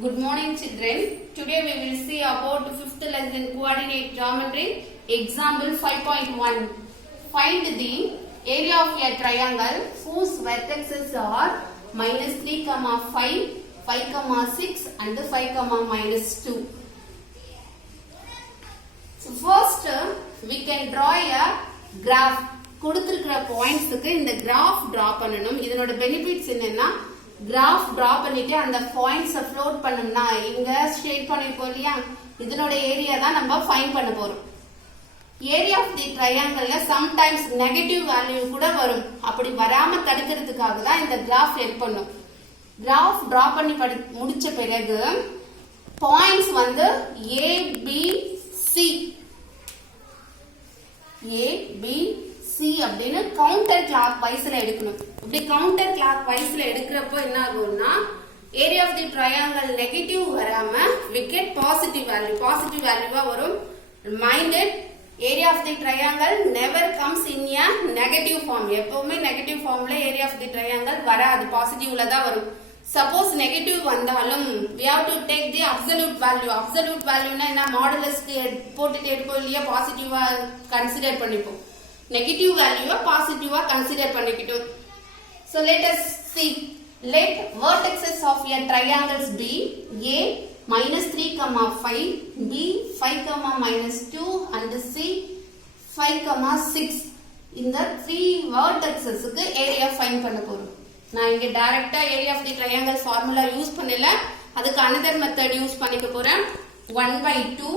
Good morning children. Today we will see about 5th lesson coordinate geometry example 5.1. Find the area of a triangle whose vertices are -3, 5, 5, 6 and 5, -2. So first we can draw a graph. கொடுத்திருக்கிற பாயிண்ட்ஸ்க்கு இந்த graph draw பண்ணனும். இதனோட benefits என்னன்னா graph draw பண்ணிட்டு அந்த points float பண்ணனும்னா இங்க shade பண்ணிருக்கோம் இல்லையா, இதனோட ஏரியா தான் நம்ம ஃபைண்ட் பண்ண போறோம். ஏரியா ஆஃப் தி ட்ரையாங்கிள்ல சம்டைம்ஸ் நெகட்டிவ் வேல்யூ கூட வரும். அப்படி வராம தடுக்கிறதுக்காக தான் இந்த கிராஃப் ஹெல்ப் பண்ணும். கிராஃப் டிரா பண்ணி முடிச்ச பிறகு பாயிண்ட்ஸ் வந்து A B C அப்படின்னு கவுண்டர் கிளாக் வைஸ்ல எடுக்கணும். இப்படி கவுண்டர் கிளாக் வைஸ்ல எடுக்கிறப்போ என்ன ஆகும்னா area of the triangle negative வராம we get பாசிட்டிவ் வேல்யூவா வரும். Mind it area of the triangle never comes in a negative form. எப்பவுமே நெகட்டிவ் ஃபார்ம்ல ஏரியா ஆஃப் தி ட்ரையாங்கிள் வராது, பாசிட்டிவ்ல தான் வரும். சப்போஸ் நெகட்டிவ் வந்தாலும் we have to take the absolute value. absolute valueனா என்ன, மாடுலஸ்க்கு போட்டுட்டு எடுப்போம் இல்லையா, பாசிட்டிவா கன்சிடர் பண்ணிப்போம். நெகட்டிவ் வேல்யூவை பாசிட்டிவா கன்சிடர் பண்ணிக்கிட்டோம். So let us see. Let vertices of a triangles be A -3, 5, B 5, -2 and C 5, 6. இந்த 3 vertexesக்கு ஏரியா ஃபைண்ட் பண்ண போறோம். நான் இங்க டைரக்டா area of the triangle formula use பண்ணல, அதுக்கு another மெத்தட் யூஸ் பண்ணிக்க போறேன். 1/2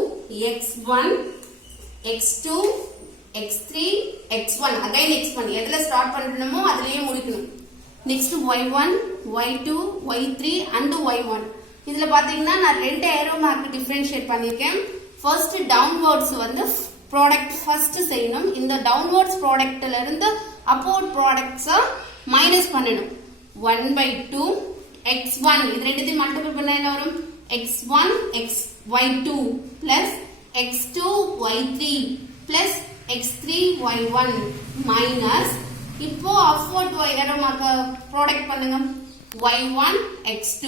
x1 x2 x3 x1 again x1 எதுல ஸ்டார்ட் பண்ணணுமோ அதுலயே முடிக்கணும். Next y1 y2 y3 and y1. இதுல பாத்தீங்கன்னா நான் ரெண்டு ஏரோ மார்க் டிஃபரன்ஷியேட் பண்ணிருக்கேன். ஃபர்ஸ்ட் டவுன்வர்ட்ஸ் வந்து ப்ராடக்ட் ஃபர்ஸ்ட் செய்யணும். இந்த டவுன்வர்ட்ஸ் ப்ராடக்ட்ல இருந்து அப்வர்ட் ப்ராடக்ட்ஸ மைனஸ் பண்ணணும். 1/2 x1 இது ரெண்டுத்தையும் மல்டிபிள் பண்ணா என்ன வரும், x1 y2 plus x2 y3 plus x3 y1 minus இப்போ upward ஏரோ மார்க்க ப்ராடக்ட் பண்ணுங்க. y1 x2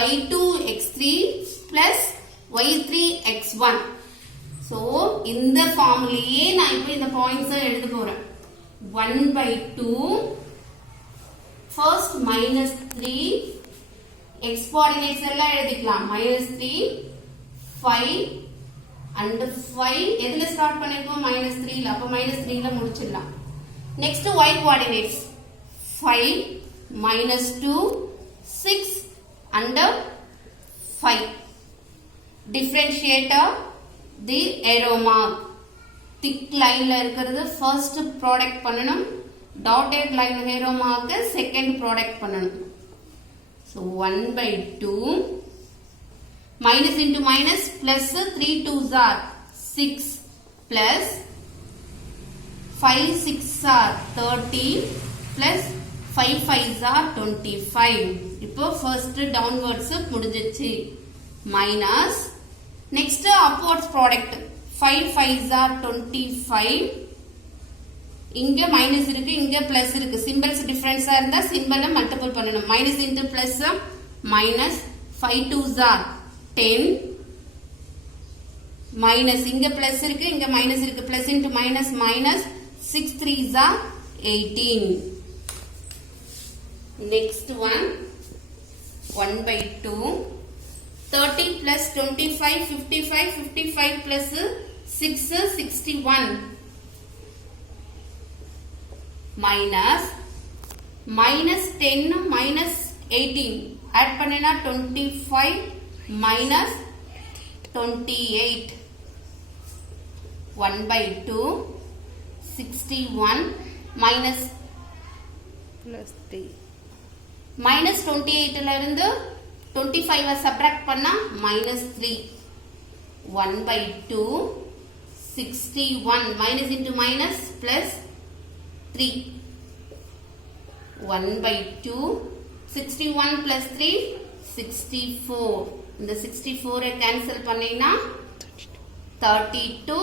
y2 x3 plus y3 x1. So இந்த ஃபார்முலையே நான் இப்போ இந்த பாயிண்ட்ஸ் எழுத போறேன். 1/2 first -3 x coordinates எல்லாம் எழுதிக்கலாம். -3 5 and 5 எதுல ஸ்டார்ட் பண்ணிருக்கோம், -3ல. அப்ப -3ல முடிச்சிடலாம். Next y coordinates 5 -2 6 and 5. differentiator the arrow mark. thick lineல இருக்கிறது first product பண்ணனும், dotted line arrow mark second product பண்ணனும். so 1/2 minus into minus plus 3 2s are 6 plus 5 6 are 30 plus 5 5s are 25. இப்போ first downwards முடிஞ்சிச்சு. minus next upwards product 5 5s are 25. இங்க minus இருக்கு, இங்க plus இருக்கு. Symbols டிஃபரன்ஸா இருந்தா சிம்பலை multiple பண்ணணும். Minus into plus minus 5 2s are 10 minus இங்க plus இருக்கு, இங்க மைனஸ் இருக்கு. Plus into minus minus 6 3s are 18. next one 1/2 30 plus 25 55 55 plus 6 61 minus -10 minus 18 add பண்ணனா 25 minus 28. 1/2 61 minus plus 3 minus 28 ல இருந்து 25 சப்ட்ராக்ட் பண்ணா -3. 1/2 61 minus into minus plus 3. 1/2 61 plus 3 64. இந்த 64 cancel பண்ணீங்கன்னா 32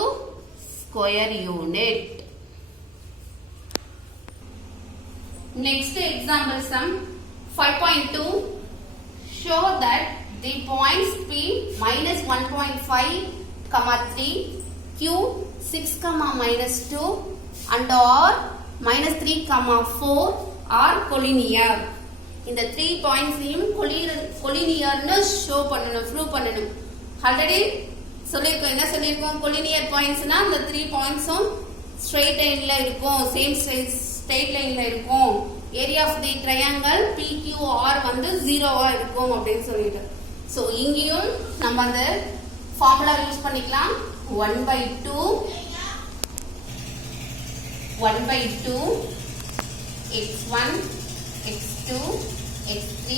square unit. Next example sum 5.2. Show that the points P minus 1.5 comma 3, Q 6 comma minus 2 and R minus 3 comma 4 are collinear. இந்த 3 points-ஐயும் collinear-னு show பண்ணணும், prove பண்ணணும். Already சொல்லியிருக்கோம், என்ன சொல்லியிருக்கோம்? collinear points-னா அந்த 3 points-உம் straight line-ல இருக்கும், same straight line-ல இருக்கும். area of the triangle PQR வந்து 0-வா இருக்கும் அப்படின்னு சொல்லிட்டு. So இங்கேயும் நம்ம அந்த formula யூஸ் பண்ணிக்கலாம். 1/2 x1 x2 x3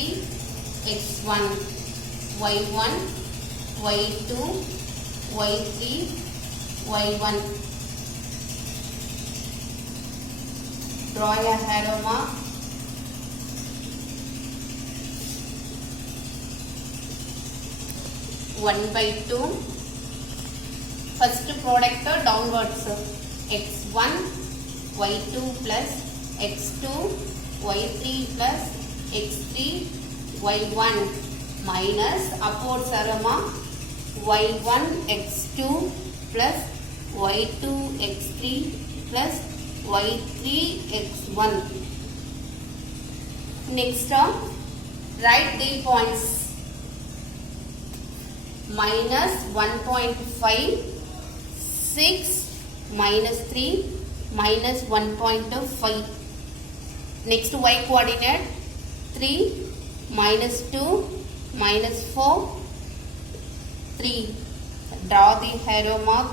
x1 y1 y2 y3 y1. Draw a arrow mark. One by two. First product downwards. x1 y2 plus x2 y3 plus x3 y1 minus upwards arrow mark y1 x2 plus y2 x3 plus y3 x1. Next term, write the points. Minus 1.5, 6 minus 3 minus 1.5. Next y coordinate 3 minus 2 minus 4 3. Draw the arrow mark.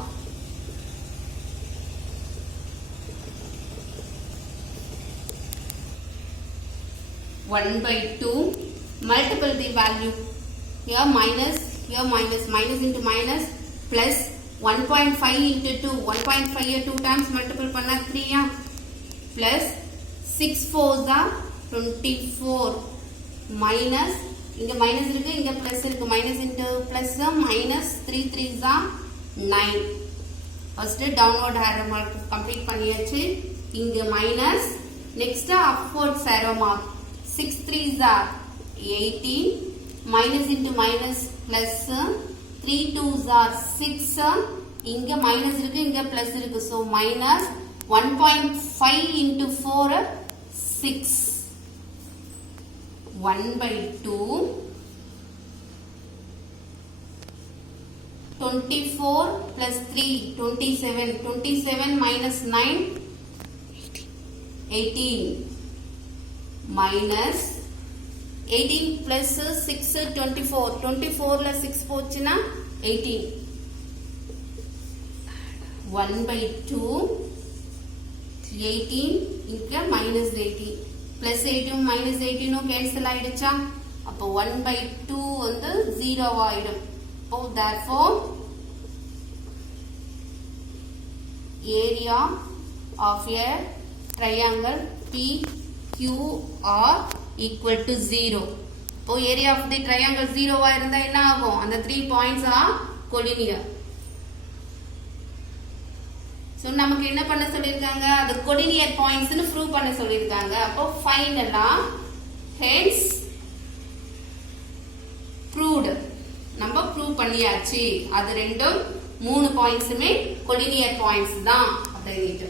One by two. Multiple the value. Here minus minus into minus plus 1.5 into 2. 1.5 here 2 times multiple panna 3 ya plus 6 4s are 24 minus inga minus irukku inga plus irukku minus into plus minus 3 3s are 9. First downward arrow mark complete பண்ணியாச்சு. இங்க minus next upward arrow mark 6 3s are 18 minus into minus plus 3 2s are 6. இங்க minus இருக்கு இங்க plus இருக்கு, so minus 1.5 into 4 6. 1/2 24 plus 3 27. 27 minus 9 18 minus 18 plus 6 24. 24 la 6 போச்சுனா 18. 1/2 18 இங்க minus 18 plus 18 minus 18 cancel ஆயிடுச்சா, அப்போ 1/2 வந்து 0 ஆயிடும். So therefore area of a triangle PQR equal to 0. So area of the triangle 0 ஆ இருந்தா என்ன ஆகும்? அந்த 3 points are collinear. So நமக்கு என்ன பண்ண சொல்லிருக்காங்க? அது collinear points னு prove பண்ண சொல்லிருக்காங்க. அப்போ ஃபைனலா hence proved. நம்ம prove பண்ணியாச்சு. அது ரெண்டும் 3 pointsமே collinear points தான் அப்படினிட்டு.